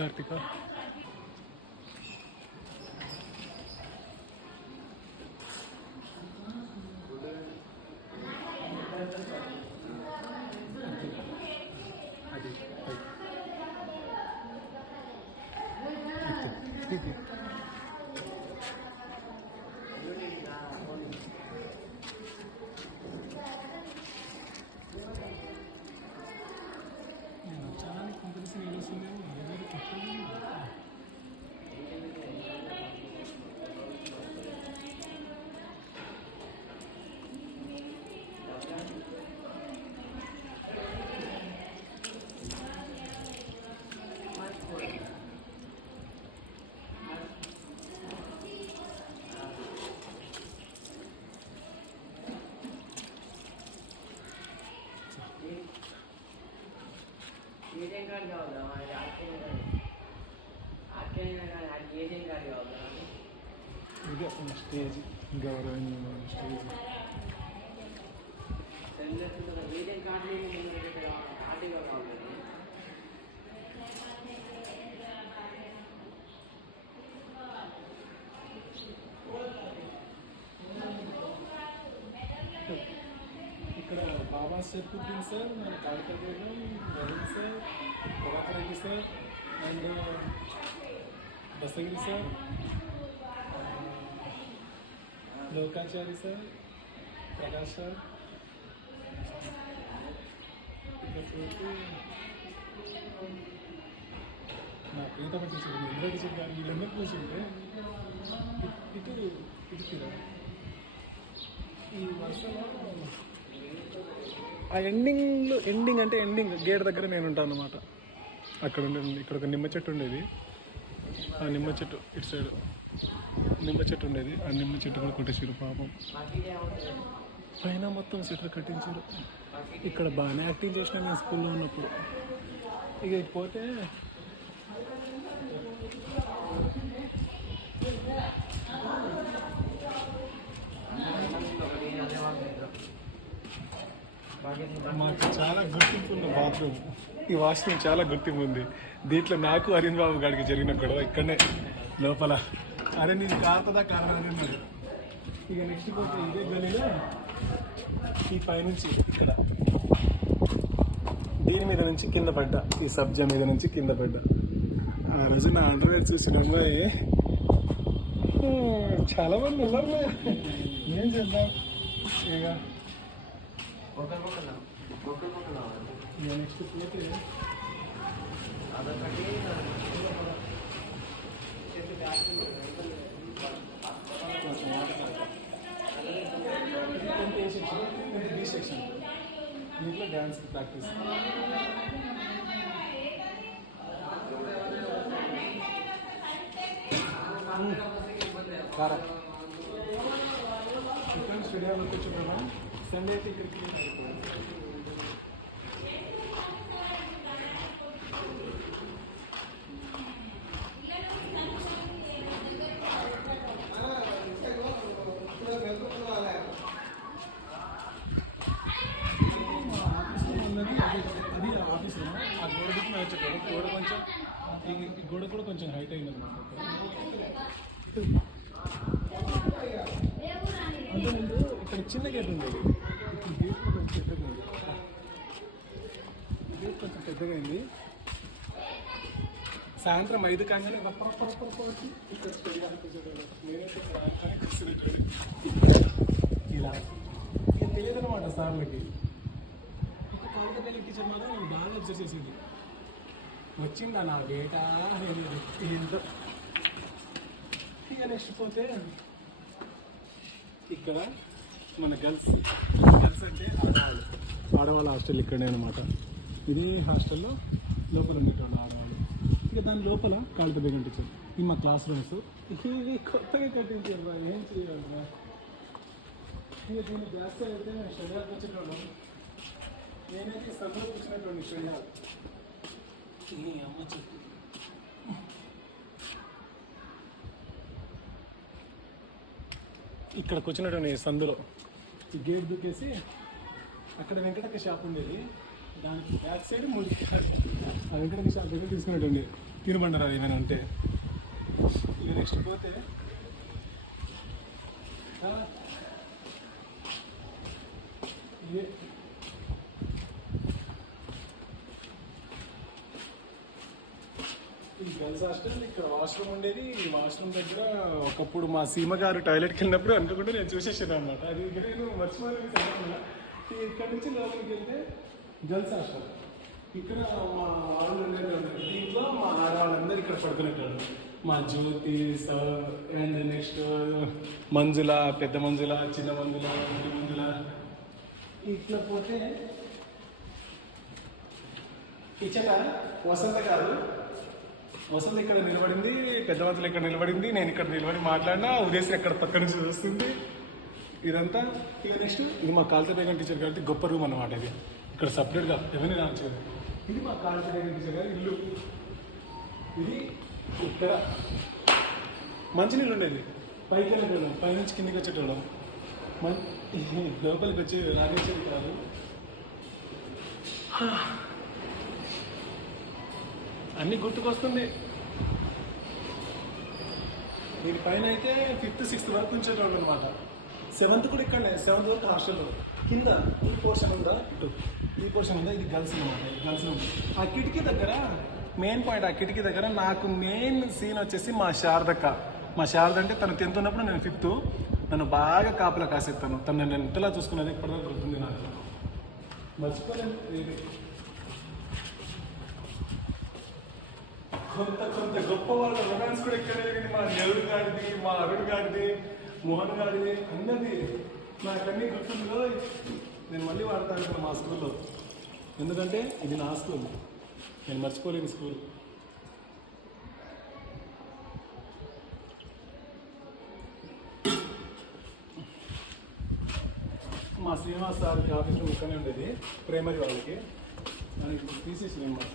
కార్తిక ఇదే స్టేజ్ గౌరవనీయమైన స్టేజ్. ఇక్కడ బాబా సర్కుద్దీన్ సార్, మన Kalika Begum, Raveen sir, Prabhakar Reddy sir and Dastagiri sir, Lokachari sir, Prakash sir, నా ప్రియతమ టీచర్ ఇంద్ర టీచర్ గారు వీళ్ళందరూ కూర్చుంటే ఇటు ఇటు ఈ వర్షంలో ఆ ఎండింగ్ అంటే ఎండింగ్ గేట్ దగ్గర నేను ఉంటాను అనమాట. అక్కడ ఉండేది, ఇక్కడ ఒక నిమ్మ చెట్టు ఉండేది, ఆ నిమ్మ చెట్టు ఇటు సైడ్ నిమ్మ చెట్టు ఉండేది, ఆ నిమ్మ చెట్టు కూడా కొట్టేసారు పాపం. పైన మొత్తం చెట్లు కట్టించారు. ఇక్కడ బాగానే యాక్టింగ్ చేసిన నేను స్కూల్లో ఉన్నప్పుడు. ఇక ఇటు పోతే మాకు చాలా గుర్తింపు ఉన్న బాత్రూమ్, ఈ వాష్రూమ్ చాలా గుర్తింపు ఉంది. దీంట్లో నాకు అరవింద్ బాబు గారికి జరిగిన గొడవ ఇక్కడనే లోపల. అరే నేను కారుతుందా కారణం. ఇక నెక్స్ట్ పోతే ఇదే గలీలో ఈ పైనుంచి ఇక్కడ దీని మీద నుంచి కింద పడ్డా, ఈ సబ్జా మీద నుంచి కింద పడ్డా. ఆ రోజు నా అండర్వేర్ చూసిన అమ్మాయి చాలా మంది ఉన్నారు. ఏం చేద్దాం ఇక నెక్స్ట్ పోతే ఏ సెక్షన్, బి సెక్షన్, దీంట్లో డ్యాన్స్ ప్రాక్టీస్. ఇక్కడ స్టూడియోలోకి వచ్చి సండే అయితే ఇక్కడికి అది ఆఫీస్. ఆ గోడకి మ్యాచ్ గోడ కొంచెం ఈ గోడ కూడా కొంచెం హైట్ అయింది అనమాట. అంతకుముందు ఇక్కడ చిన్న గేట్ ఉండేది, ఇప్పుడు గేట్ కొంచెం పెద్దగా ఉంది. గేట్ కొంచెం పెద్దగా అయింది. సాయంత్రం 5 కాగానే ఇక్కడ స్టడీ అనిపించేది. నేనైతే ఇలా ఇక తెలియదు అనమాట సార్లకి. ఒక కాంటపల్లి టీచర్ మాత్రం నేను బాగా అబ్జర్వ్ చేసింది. వచ్చిందా నా డేటా ఏంటో. ఇక నెక్స్ట్ పోతే ఇక్కడ మన గర్ల్స్ అంటే ఆడవాళ్ళ హాస్టల్ ఇక్కడే అనమాట. ఇదే హాస్టల్లో లోపల ఉండేటోళ్ళు ఆడవాళ్ళు. ఇక దాని లోపల కాళికా బేగం టీచర్. ఇది మా క్లాస్ రూమ్స్. ఇది కొత్తగా కట్టించారు, ఏం చేయాలి. ఇక దీన్ని జాస్తి అయితే షెడ్యూల్కి వచ్చేటోళ్ళు. నేనైతే సభలో కూర్చునేటోండి షెడ్యూల్. అమ్మ చెట్టు ఇక్కడ కూర్చున్నటువంటి సందులో ఈ గేట్ దూకేసి అక్కడ వెంకటక్క షాప్ ఉండేది, దానికి బ్యాక్ సైడ్ 3 ఆ వెంకటక్క షాప్ దగ్గర తీసుకునేటండి. తినుబండరాలు ఏమైనా ఉంటే. ఇక నెక్స్ట్ పోతే ఇదే ఈ గర్ల్స్ హాస్టల్. ఇక్కడ వాష్రూమ్ ఉండేది. ఈ వాష్రూమ్ దగ్గర ఒకప్పుడు మా సీమ గారు టాయిలెట్కి వెళ్ళినప్పుడు అనుకుంటే నేను చూసేసాను అనమాట. అది ఇక్కడ నేను మర్చిపోలేదు. ఇక్కడ నుంచి లోపలికి వెళ్తే గర్ల్స్ హాస్టల్. ఇక్కడ మా వాళ్ళు ఉండేవాళ్ళు. దీంట్లో మా ఆడవాళ్ళందరూ ఇక్కడ పడుకునేటోళ్ళు. మా జ్యోతి సార్ అండ్ నెక్స్ట్ మంజుల, పెద్ద మంజుల, చిన్న మంజుల, మంజుల. ఇట్లా పోతే ఇచ్చట వసంత గారు. వసంత ఇక్కడ నిలబడింది, పెద్ద మంజులు ఇక్కడ నిలబడింది, నేను ఇక్కడ నిలబడి మాట్లాడినా. ఉదయశ్రీ ఎక్కడ పక్క నుంచి చూస్తుంది. ఇదంతా ఇక నెక్స్ట్ ఇది మా కాల్త బేగం టీచర్ కాబట్టి గొప్ప రూమ్ అన్నమాట. ఇది ఇక్కడ సపరేట్గా ఎవరిని రాంచదు. ఇది మా కాల్త బేగం టీచర్ గారి ఇల్లు. ఇది ఇక్కడ మంచినీళ్ళు ఉండేది. పైకి వెళ్ళేటోళ్ళం, పైనుంచి కిందికి వచ్చేటోళ్ళం. లోపలికి వచ్చి రాగేసేది కాదు. అన్నీ గుర్తుకొస్తుంది. దీనిపైన అయితే 5th 6th వరకు ఉంచేటోళ్ళు అనమాట. 7th కూడా ఇక్కడనే. 7th వరకు హాస్టల్లో కింద ఈ పోర్షన్ ఉందా, ఇటు ఈ పోర్షన్ ఉందా, ఇది గర్ల్స్ అనమాట. గర్ల్స్ ఆ కిటికీ దగ్గర మెయిన్ పాయింట్. ఆ కిటికీ దగ్గర నాకు మెయిన్ సీన్ వచ్చేసి మా శారదక్క. మా శారద అంటే తను 10th ఉన్నప్పుడు నేను 5th. నన్ను బాగా కాపలా కాసేస్తాను. తను నన్ను ఎంతలా చూసుకున్నది ఇప్పటిదాకా గుర్తుంది నాకు. మర్చిపోలేను. కొంత గొప్ప వాళ్ళ రొమాన్స్ కూడా ఇక్కడే. మా నెహ్రూ గారిది, మా అరుణ్ గారిది, మోహన్ గారిది, అందరిది నాకన్నీ గుర్తుందో. నేను మళ్ళీ వాడతాను మా స్కూల్లో. ఎందుకంటే ఇది నా స్కూల్, నేను మర్చిపోలేని స్కూల్. మా శ్రీనివాస్ సార్కి ఆఫీస్లో ముక్కనే ఉండేది ప్రైమరీ వాళ్ళకి. దానికి తీసేసి అనమాట.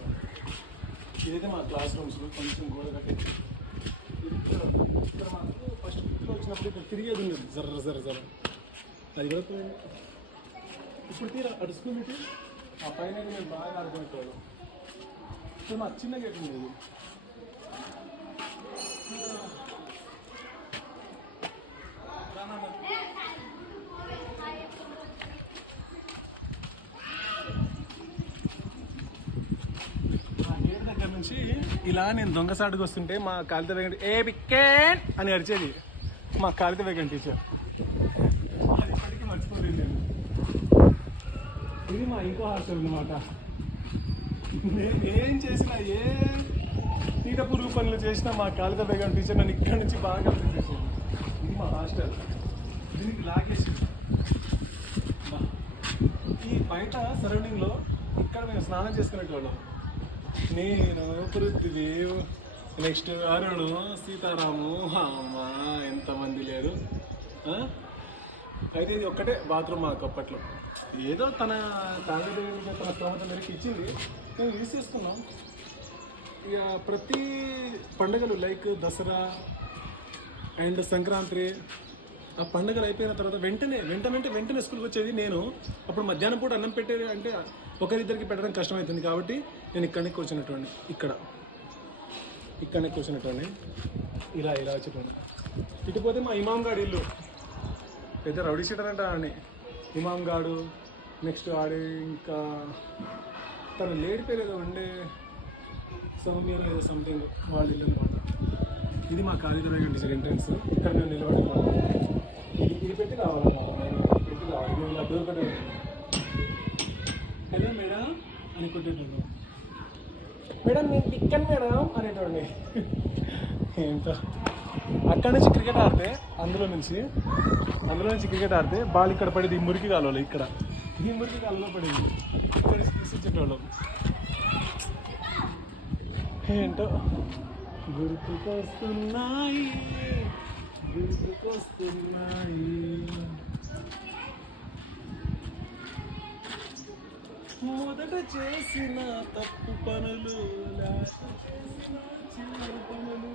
ఇదైతే మా క్లాస్ రూమ్స్ కొంచెం గోడ కట్టి. ఇక్కడ మాకు ఫస్ట్ 5th వచ్చినప్పుడు ఇక్కడ తిరిగేది ఉండేది. జర్ర అది కూడా పోయింది. ఇప్పుడు తీరా అటు స్కూల్ ఇటు ఆ పైన మేము బాగా ఆడుకునేటోళ్ళం. ఇప్పుడు మాకు చిన్న గేట్ ఉండేది. నుంచి ఇలా నేను దొంగసాటుకు వస్తుంటే మా కాళిత బేగం ఏ బిక్కేన్ అని అరిచేది మా కాళిత బేగం టీచర్. అది ఇప్పటికీ మర్చిపోలేదు నేను. ఇది మా ఇంకో హాస్టల్ అన్నమాట. నేను ఏం చేసినా, ఏ తీట పురుగు పనులు చేసినా మా కాళిత బేగం టీచర్ నన్ను ఇక్కడి నుంచి బాగా అర్థం చేసేది. ఇది మా హాస్టల్. దీనికి లాగేసి ఈ బయట సరౌండింగ్లో ఇక్కడ మేము స్నానం చేసుకునేటోళ్ళం. నేను, పృథ్వీదేవ్, నెక్స్ట్ అరుణు, సీతారాము. అమ్మ ఎంతమంది లేరు. అయితే ఇది ఒక్కటే బాత్రూమ్ మాకు అప్పట్లో. ఏదో తన తాగడానికి తన స్తోమత మేరకు ఇచ్చింది, మేము యూజ్ చేసుకున్నాం. ఇక ప్రతి పండుగలు లైక్ దసరా అండ్ సంక్రాంతి, ఆ పండుగలు అయిపోయిన తర్వాత వెంటనే స్కూల్కి వచ్చేది నేను. అప్పుడు మధ్యాహ్నం పూట అన్నం పెట్టేది అంటే ఒకరిద్దరికి పెట్టడం కష్టమవుతుంది కాబట్టి నేను ఇక్కడనే కూర్చున్నటువంటి. ఇక్కడనే కూర్చున్నటువంటి ఇలా వచ్చేటోండి. ఇటు పోతే మా ఇమాం గాడి ఇల్లు. పెద్ద రౌడీ షీటర్ అంట అని ఇమాం గాడు. నెక్స్ట్ ఆడి ఇంకా తన లేడీ పేరు ఏదో ఉండే, సౌమ్య ఏదో సంథింగ్, వాళ్ళ ఇల్లు అనమాట. ఇది మా కాళిత బేగం టీచర్ ఎంట్రన్స్. ఇక్కడ మేము నిలబడి ఇది పెట్టి రావాలన్నమాట. పెట్టి రావాలి. మేము ఇలా డోర్ కట్టే హలో మేడం అని కొట్టేటోడు. మేడం నేను టిక్కన్ మేడం అనేటోడిని. ఏంటో అక్కడ నుంచి క్రికెట్ ఆడితే అందులో నుంచి క్రికెట్ ఆడితే బాల్ ఇక్కడ పడేది. ఈ మురికి కాలువలో ఇక్కడ ఈ మురికి కాలువలో పడేది. ఇక్కడ తీసుకొచ్చేటోళ్ళం. ఏంటో గుర్తుకొస్తున్నాయి. మొదట చేసిన తప్పు పనులు, చేసిన చివరి పనులు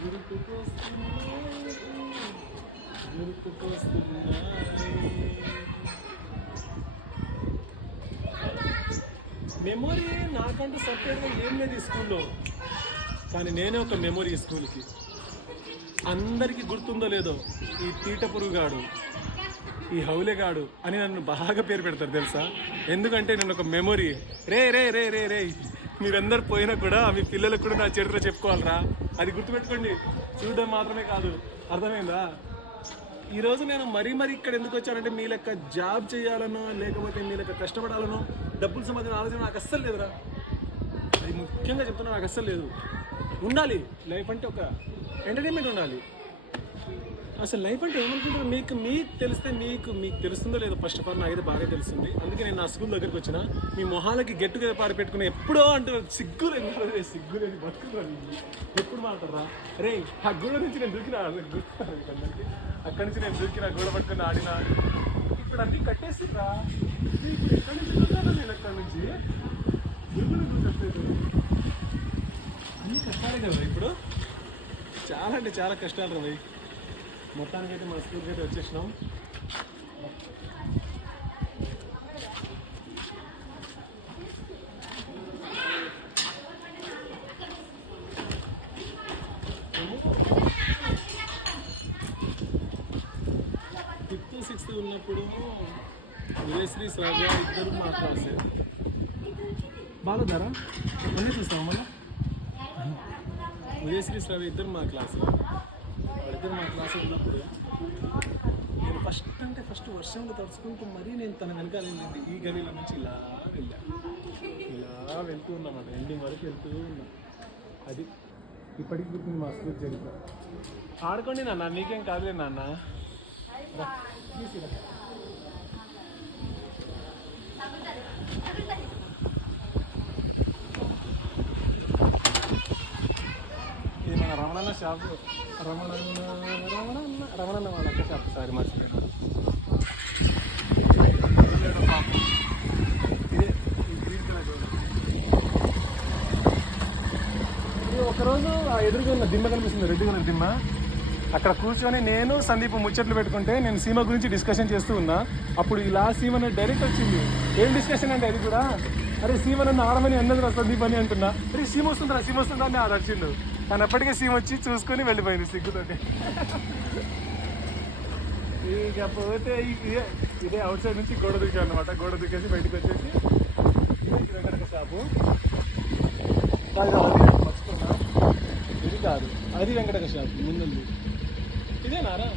గుర్తుకొస్తున్నాయి. మెమొరీ నాకంటూ సపరేట్గా ఏం లేదు ఈ స్కూల్లో. కానీ నేనే ఒక మెమొరీ ఈ స్కూల్కి. అందరికీ గుర్తుందో లేదో, ఈ తీట పురుగుగాడు, ఈ హౌలేగాడు అని నన్ను బాగా పేరు పెడతారు తెలుసా. ఎందుకంటే నేను ఒక మెమొరీ. రే రే రే రే రే మీరందరు పోయినా కూడా మీ పిల్లలకు కూడా నా చరిత్ర చెప్పుకోవాలరా, అది గుర్తుపెట్టుకోండి. చూడడం మాత్రమే కాదు, అర్థమైందా? ఈరోజు నేను మరీ ఇక్కడ ఎందుకు వచ్చానంటే మీ లెక్క జాబ్ చేయాలనో లేకపోతే మీ లెక్క కష్టపడాలనో డబ్బులు సంబంధించిన ఆలోచన నాకు అస్సలు లేదురా. అది ముఖ్యంగా చెప్తున్నా, నాకు అస్సలు లేదు. ఉండాలి లైఫ్ అంటే ఒక ఎంటర్టైన్మెంట్ ఉండాలి. అసలు లైఫ్ అంటే ఏమనుకుంటారు మీకు తెలిస్తే మీకు తెలుస్తుందో లేదో. ఫస్ట్ ఆఫ్ ఆల్ నాకైతే బాగా తెలుస్తుంది. అందుకే నేను నా స్కూల్ దగ్గరికి వచ్చిన. మీ మొహాలకి గెట్టుగా పారి పెట్టుకుని ఎప్పుడో అంటారు సిగ్గులేదు బతుకున్నారు. ఎప్పుడు మాట్లాడరా రే, ఆ గోడ నుంచి నేను దూకినా, అక్కడి నుంచి నేను దూకినా, గోడ పట్టుకుని ఆడినా. ఇప్పుడు అన్నీ కట్టేస్తుందా? ఇప్పుడు ఎక్కడి నుంచి దూకాను నేను? ఎక్కడి నుంచి అన్నీ కష్టాలే కదా ఇప్పుడు. చాలా అంటే చాలా కష్టాలు రా భయ్. మొత్తానికి అయితే మన స్కూల్కి అయితే వచ్చేసినాం. ఫిఫ్త్ సిక్స్త్ ఉన్నప్పుడు విజయశ్రీ శ్రావ్య ఇద్దరు మా క్లాసే. బాగుందారా? అన్నీ చూస్తాం మళ్ళీ. విజయశ్రీ శ్రావ్య ఇద్దరు మా క్లాసు. వాళ్ళిద్దరు మా క్లాస్ ఉన్నప్పుడు నేను ఫస్ట్ వర్షంలో తడుచుకుంటూ మరీ నేను తన వెనకాల వెళ్ళింది. ఈ గదిలో నుంచి ఇలా వెళ్తూ ఉన్నమాట, ఎండింగ్ వరకు వెళ్తూ ఉన్నా. అది ఇప్పటికి గుర్తుంది మా స్కూల్ చరిత్ర. ఆడుకోండి నాన్న, నీకేం కాదులే నాన్న. ఇది మన రమణన్న షాపు. రమణన్న వాళ్ళ అక్క షాప్. సారీ మర్చిపోయాను. ఇదే ఈ గ్రీన్ కలర్. ఇది ఒకరోజు ఆ ఎదురుగా ఉన్న దిమ్మ కనిపిస్తుంది, రెడ్ కలర్ దిమ్మ. అక్కడ కూర్చొని నేను సందీప్ ముచ్చట్లు పెట్టుకుంటే నేను సీమ గురించి డిస్కషన్ చేస్తూ ఉన్నా. అప్పుడు ఇలా సీమ డైరెక్ట్ వచ్చింది. ఏం డిస్కషన్ అంటే అది కూడా, అరే సీమ నన్ను ఆడమని అన్నది సందీప్ అని అంటున్నా. అరే సీమ వస్తుందా అని అది వచ్చిండు. కానీ అప్పటికే సీమ వచ్చి చూసుకొని వెళ్ళిపోయింది సిగ్గుతోటి. ఇకపోతే ఇదే అవుట్ సైడ్ నుంచి గోడ దూకా అనమాట. గోడ దూకేసి బయటకు వచ్చేసి వెంకటక షాపు. మర్చిపోయినా, ఇది కాదు, అది వెంకటక షాపు ముందుంది. ఇదేనారా?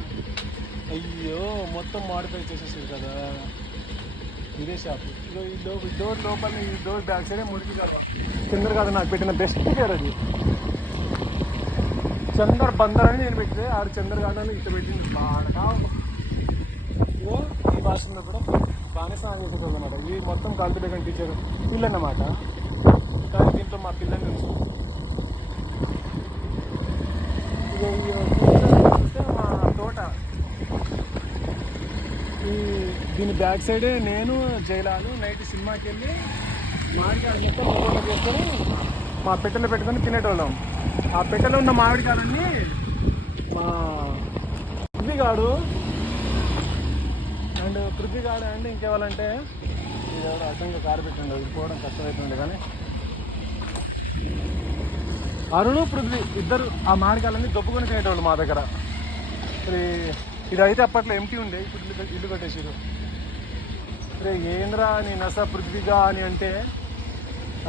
అయ్యో మొత్తం మాడిఫై చేసేసారు కదా. ఇదే షాపు. ఈ డోర్ లోపల, ఈ డోర్ బ్యాక్ సైడే మురికి కాదు కింద కాదు. నాకు పెట్టిన బెస్ట్ పేరు అది. చందర్ బందర్ అని నేను పెట్టితే ఆడు చందర్ గార్డెన్ ఇట్లా పెట్టింది. బాగా ఇదో ఈ భాషలో కూడా బాగానే స్నానం చేసేది అనమాట. ఇది మొత్తం కాల్పిటేషన్ టీచర్ పిల్ల అన్నమాట. కానీ దీంట్లో మా పిల్లల్ని చూస్తే మా తోట. దీని బ్యాక్ సైడే నేను జైలాలు నైట్ సినిమాకి వెళ్ళి మామిడికాయలు మొత్తం ఫోటోలు చేసుకొని మా పెట్టెలో పెట్టుకొని తినేటోళ్ళం. ఆ పెట్టెలో ఉన్న మామిడికాయలన్నీ మా పృథ్వీగాడు అండ్ ఇంకేవాళ్ళంటే ఇది ఎవరు అర్థంగా కారు పెట్టండి, పోవడం కష్టమవుతుండే. కానీ అరుణు పృథ్వీ ఇద్దరు ఆ మామిడికాయలన్నీ దొప్పుకొని తినేటోళ్ళు మా దగ్గర. ఇది అయితే అప్పట్లో ఎంటీ ఉండే, ఇప్పుడు ఇల్లు కట్టేసారు. రే ఏంద్రా నీ నస పృథ్వీగా అని అంటే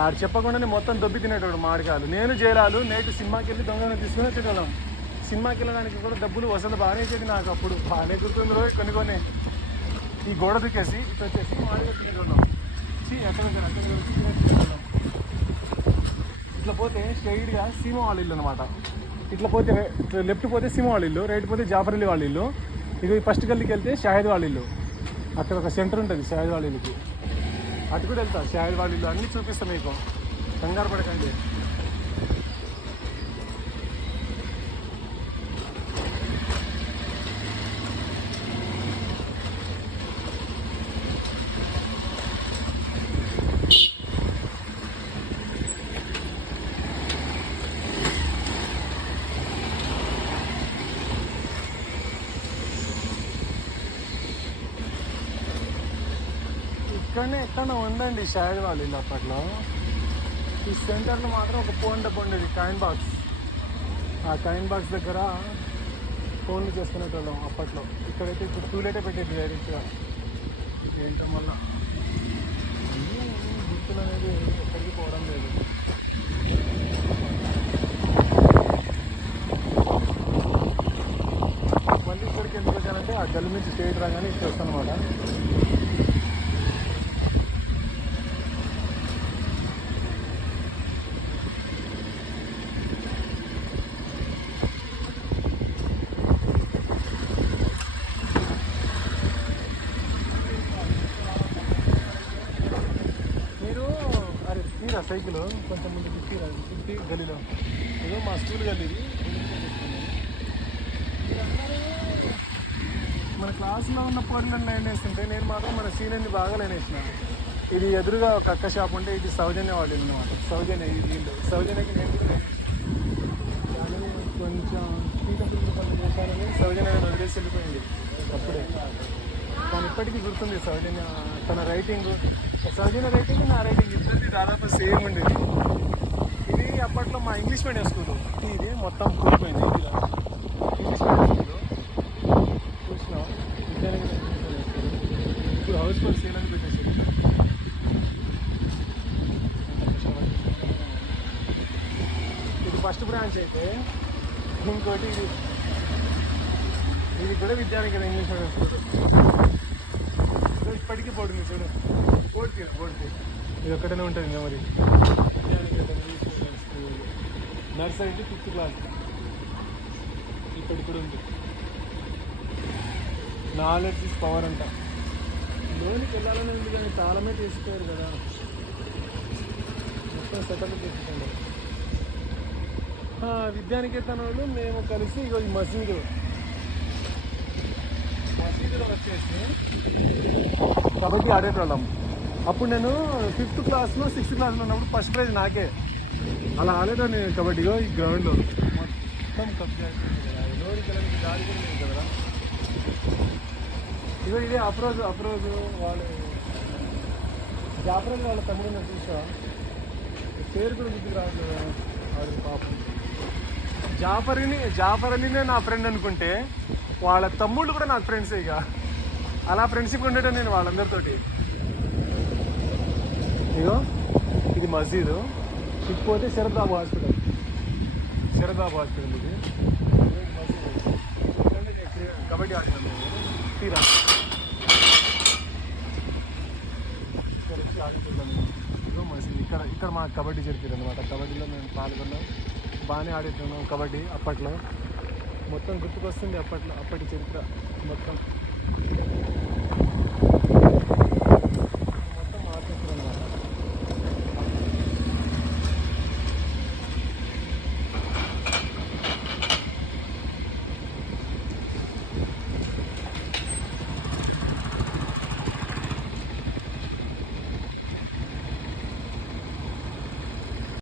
ఆడు చెప్పకుండానే మొత్తం దొబ్బి తినేటోడు మామిడికాయలు. నేను జైలాలు నైట్ సినిమాకి వెళ్ళి దొంగను తీసుకుని వచ్చేటోళ్ళం. సినిమాకి వెళ్ళడానికి కూడా డబ్బులు వసలు బాగానే వచ్చేది నాకు. అప్పుడు బాగానే గుర్తుంది రోజు కొన్ని ఈ గోడ దిక్కేసి ఇటు వచ్చేసి మామిడికాయలు తినేటోళ్ళం. ఎక్కడ తినేటోళ్ళం. ఇట్లా పోతే స్ట్రైట్గా సీమ వాళ్ళ ఇల్లు అనమాట. ఇట్లా పోతే లెఫ్ట్ పోతే సీమ వాళ్ళ ఇల్లు, రైట్ పోతే జాఫర్లీ వాళ్ళ ఇల్లు. ఇక ఫస్ట్ గల్లీకి వెళ్తే షాహిద్ వాళ్ళ ఇల్లు. అక్కడ ఒక సెంటర్ ఉంటుంది షాహిద్ వాళ్ళ ఇల్లుకి. అటు కూడా వెళ్తా, షాహిద్ వాళ్ళ ఇల్లు అన్నీ చూపిస్తాం మీకు, కంగారు పడకండి. ఇక్కడనే ఎక్కడ ఉందండి షాహిద్ వాళ్ళ ఇల్లు అప్పట్లో. ఈ సెంటర్లో మాత్రం ఒక ఫోన్ డబ్బా ఉండేది, కాయిన్ బాక్స్. ఆ కాయిన్ బాక్స్ దగ్గర ఫోన్లు చేసుకునేటోళ్ళం అప్పట్లో. ఇక్కడైతే ఇప్పుడు టూలెటే పెట్టేది డైరెక్ట్గా. ఏంటో మళ్ళా గుర్తులు అనేది ఎక్కడికి పోవడం లేదు. మళ్ళీ ఇక్కడికి ఎందుకు వచ్చానంటే ఆ గల్లి నుంచి స్టేట్ రాగానే ఇక్కడ వస్తాను అనమాట. తీరా సైకిల్ కొంచెం ముందు తీరా తిప్పి గల్లీలో ఏదో మా స్కూల్ గల్లీ ఇది. మన క్లాస్లో ఉన్న పోర్లను లైన్ వేస్తుంటే నేను మాత్రం మన సీనియర్ని బాగా లైన్ వేసిన. ఇది ఎదురుగా ఒక అక్క షాప్ ఉంటే ఇది సౌజన్య వాళ్ళు అనమాట. సౌజన్య ఇది వీళ్ళు సౌజన్యకి నేను కూడా కానీ కొంచెం శ్రీకాకుళం పనులు చేశానని సౌజన్య వదిలేసి వెళ్ళిపోయింది అప్పుడే. కానీ ఇప్పటికీ గుర్తుంది సౌజన్య, తన రైటింగ్, సౌజన్య రైటింగ్ నా రైటింగ్ ఇద్దరిది దాదాపు సేమ్ ఉండేది. ఇది అప్పట్లో మా ఇంగ్లీష్ మీడియం స్కూల్. ఇది మొత్తం కూలిపోయింది. ఇది ఇంగ్లీష్ మీడియం స్కూల్ చూసినాం. ఇప్పుడు హౌస్ ఫుల్ సేల్ అని పెట్టేసి ఇది ఫస్ట్ బ్రాంచ్ అయితే ఇంకోటి ఇది కూడా విద్యానికేతన్ ఇంగ్లీష్ మీడియం స్కూల్. ఇప్పటికీ పోతుంది చూడు, బోర్డుకి ఇది ఒక్కటనే ఉంటుంది memory. Vidyaniketan English medium school nursery to 5th class ఇప్పటికి కూడా ఉంది. నాలెడ్జ్ ఇస్ పవర్ అంట. లోనికి వెళ్ళాలని ఉంది కానీ తాళమే తీసుకోరు కదా, మొత్తం సెటప్ చేసుకుంటారు. విద్యానికేతన్ వాళ్ళు మేము కలిసి ఇగో ఈ మసీదులో వచ్చేసి కబడ్డీ ఆడేటోళ్ళం. అప్పుడు నేను 5th క్లాస్లో 6th క్లాస్లో ఉన్నప్పుడు ఫస్ట్ ప్రైజ్ నాకే. అలా ఆడేటోళ్ళు నేను కబడ్డీలో ఈ గ్రౌండ్లో మొత్తం కబ్జా అయిపోయింది కదా. లోనికి వెళ్ళడానికి దారి కూడా లేదు కదా. ఇగో ఇదే అప్రోజ్ వాళ్ళు జాఫర్ వాళ్ళ తమ్ముడు నేను చూసా, పేరు కూడా గుర్తుకు రావట్లేదు వాడి పాపం. జాఫర్ అలీనే నా ఫ్రెండ్ అనుకుంటే వాళ్ళ తమ్ముళ్ళు కూడా నాకు ఫ్రెండ్స్. ఇక అలా ఫ్రెండ్షిప్ ఉండేటం నేను వాళ్ళందరితోటి. ఇగో ఇది మసీదు, ఇకపోతే శరద్బాబు హాస్పిటల్ ఇది కబడ్డీ ఆడుతున్నాను తీరా. ఇక్కడ వచ్చి ఆడుతున్నాను. ఇగో మసీదు ఇక్కడ మా కబడ్డీ జరిపేది అనమాట. కబడ్డీలో మేము పాల్గొన్నాం, బాగానే ఆడుతున్నాం కబడ్డీ. అప్పట్లో మొత్తం గుర్తుకొస్తుంది అప్పటి చరిత్ర మొత్తం.